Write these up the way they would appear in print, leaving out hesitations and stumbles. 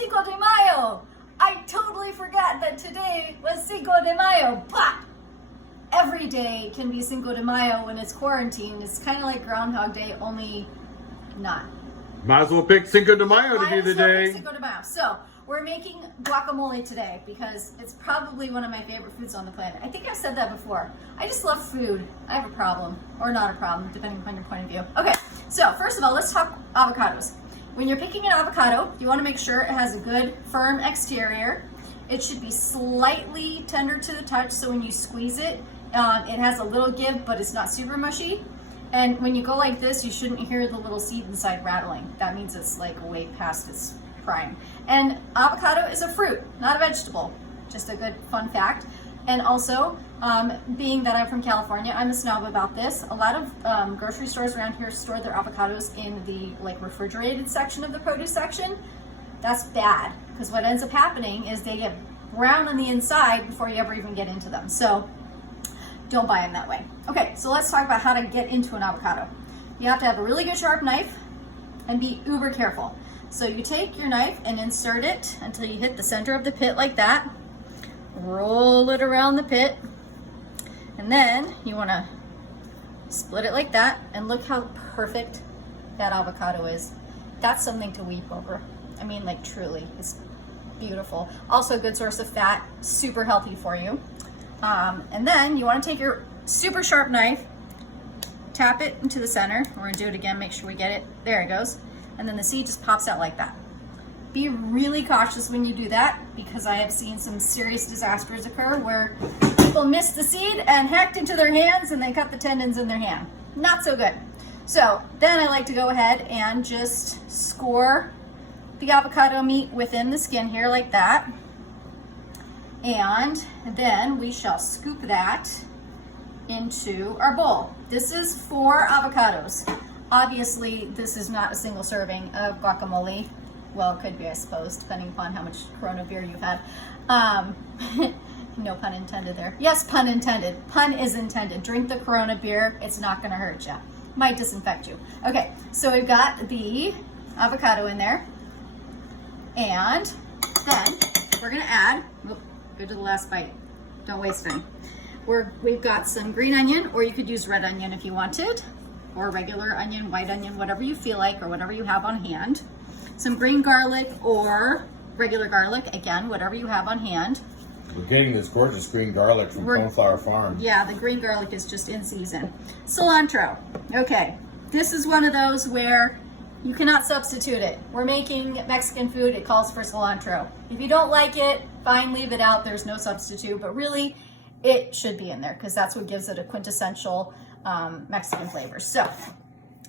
Cinco de Mayo. I totally forgot that today was Cinco de Mayo. Bah! Every day can be Cinco de Mayo when it's quarantine. It's kind of like Groundhog Day, only not. Might as well pick Cinco de Mayo to be the day. Cinco de Mayo. So we're making guacamole today because it's probably one of my favorite foods on the planet. I think I've said that before. I just love food. I have a problem, or not a problem, depending upon your point of view. Okay, so first of all, let's talk avocados. When you're picking an avocado, you want to make sure it has a good, firm exterior. It should be slightly tender to the touch, so when you squeeze it, it has a little give, but it's not super mushy. And when you go like this, you shouldn't hear the little seed inside rattling. That means it's like way past its prime. And avocado is a fruit, not a vegetable. Just a good fun fact. And also, being that I'm from California, I'm a snob about this. A lot of grocery stores around here store their avocados in the like refrigerated section of the produce section. That's bad, because what ends up happening is they get brown on the inside before you ever even get into them. So don't buy them that way. Okay, so let's talk about how to get into an avocado. You have to have a really good sharp knife and be uber careful. So you take your knife and insert it until you hit the center of the pit like that. Roll it around the pit. And then you want to split it like that. And look how perfect that avocado is. That's something to weep over. I mean, like truly, it's beautiful. Also a good source of fat, super healthy for you. And then you want to take your super sharp knife, tap it into the center. We're going to do it again, make sure we get it. There it goes. And then the seed just pops out like that. Be really cautious when you do that, because I have seen some serious disasters occur where people missed the seed and hacked into their hands and they cut the tendons in their hand. Not so good. So then I like to go ahead and just score the avocado meat within the skin here like that. And then we shall scoop that into our bowl. This is 4 avocados. Obviously, this is not a single serving of guacamole. Well, it could be, I suppose, depending upon how much Corona beer you've had. No pun intended there. Yes, pun intended. Pun is intended. Drink the Corona beer. It's not going to hurt you. Might disinfect you. Okay, so we've got the avocado in there. And then we're going to add... Go to the last bite. Don't waste any. We've got some green onion, or you could use red onion if you wanted, or regular onion, white onion, whatever you feel like, or whatever you have on hand. Some green garlic or regular garlic, again, whatever you have on hand. We're getting this gorgeous green garlic from Coneflower Farm. Yeah, the green garlic is just in season. Cilantro. Okay, this is one of those where you cannot substitute it. We're making Mexican food, it calls for cilantro. If you don't like it, fine, leave it out, there's no substitute, but really it should be in there because that's what gives it a quintessential Mexican flavor. So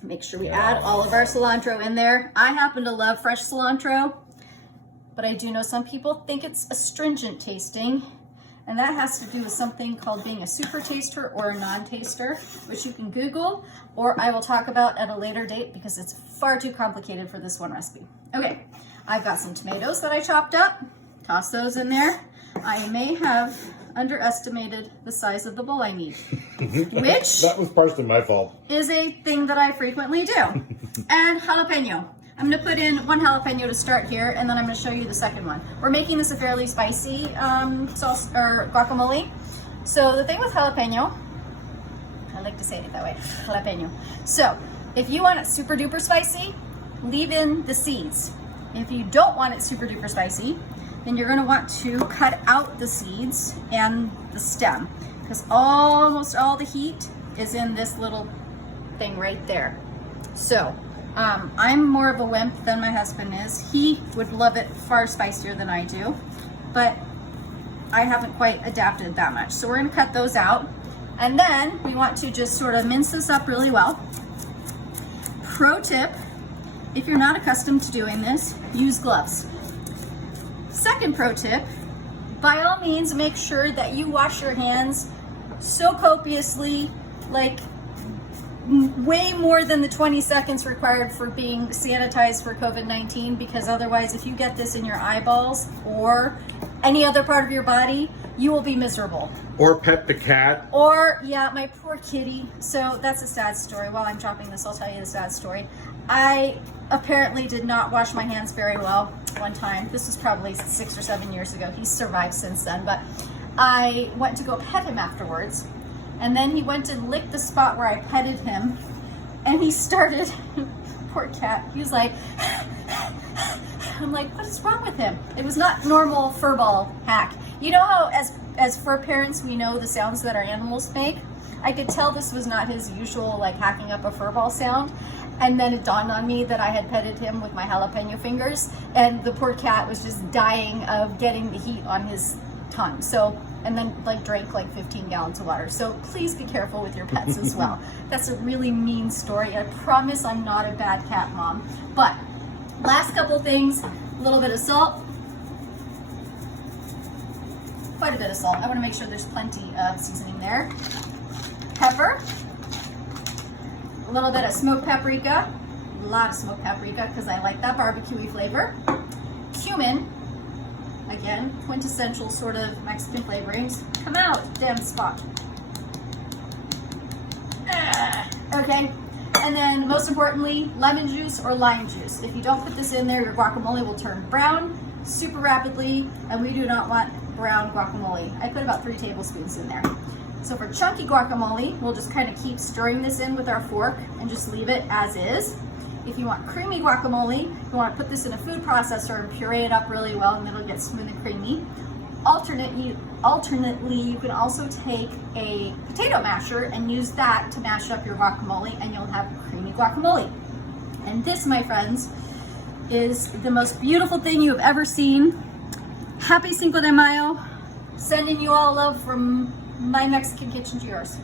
make sure we add all of our cilantro in there. I happen to love fresh cilantro, but I do know some people think it's astringent tasting, and that has to do with something called being a super taster or a non-taster, which you can Google, or I will talk about at a later date because it's far too complicated for this one recipe. Okay, I've got some tomatoes that I chopped up. Toss those in there. I may have underestimated the size of the bowl I need, which that was partially my fault. Is a thing that I frequently do. And jalapeno. I'm going to put in 1 jalapeno to start here, and then I'm going to show you the second one. We're making this a fairly spicy sauce or guacamole. So the thing with jalapeno, I like to say it that way, jalapeno. So if you want it super duper spicy, leave in the seeds. If you don't want it super duper spicy, then you're going to want to cut out the seeds and the stem, because almost all the heat is in this little thing right there. So I'm more of a wimp than my husband is. He would love it far spicier than I do, but I haven't quite adapted that much. So we're going to cut those out, and then we want to just sort of mince this up really well. Pro tip, if you're not accustomed to doing this, use gloves. Second pro tip, by all means make sure that you wash your hands so copiously, like way more than the 20 seconds required for being sanitized for COVID-19, because otherwise if you get this in your eyeballs or any other part of your body, you will be miserable. Or pet the cat. Or, yeah, my poor kitty. So that's a sad story. While I'm chopping this, I'll tell you the sad story. I apparently did not wash my hands very well. one time. This was probably 6 or 7 years ago. He's survived since then, but I went to go pet him afterwards. And then he went and licked the spot where I petted him. And he started, poor cat, he was like, I'm like, what is wrong with him? It was not normal furball hack. You know how as fur parents, we know the sounds that our animals make? I could tell this was not his usual like hacking up a furball sound. And then it dawned on me that I had petted him with my jalapeno fingers, and the poor cat was just dying of getting the heat on his tongue. So, and then like drank like 15 gallons of water. So please be careful with your pets as well. That's a really mean story. I promise I'm not a bad cat mom. But last couple things, a little bit of salt, quite a bit of salt. I want to make sure there's plenty of seasoning there. Pepper, a little bit of smoked paprika, a lot of smoked paprika because I like that barbecue-y flavor. Cumin, again, quintessential sort of Mexican flavorings. Come out, damn spot. Okay, and then most importantly, lemon juice or lime juice. If you don't put this in there, your guacamole will turn brown super rapidly, and we do not want brown guacamole. I put about 3 tablespoons in there. So for chunky guacamole, we'll just kind of keep stirring this in with our fork and just leave it as is. If you want creamy guacamole, you want to put this in a food processor and puree it up really well, and it'll get smooth and creamy. Alternately, you can also take a potato masher and use that to mash up your guacamole, and you'll have creamy guacamole. And this, my friends, is the most beautiful thing you have ever seen. Happy Cinco de Mayo. Sending you all love from my Mexican kitchen to yours.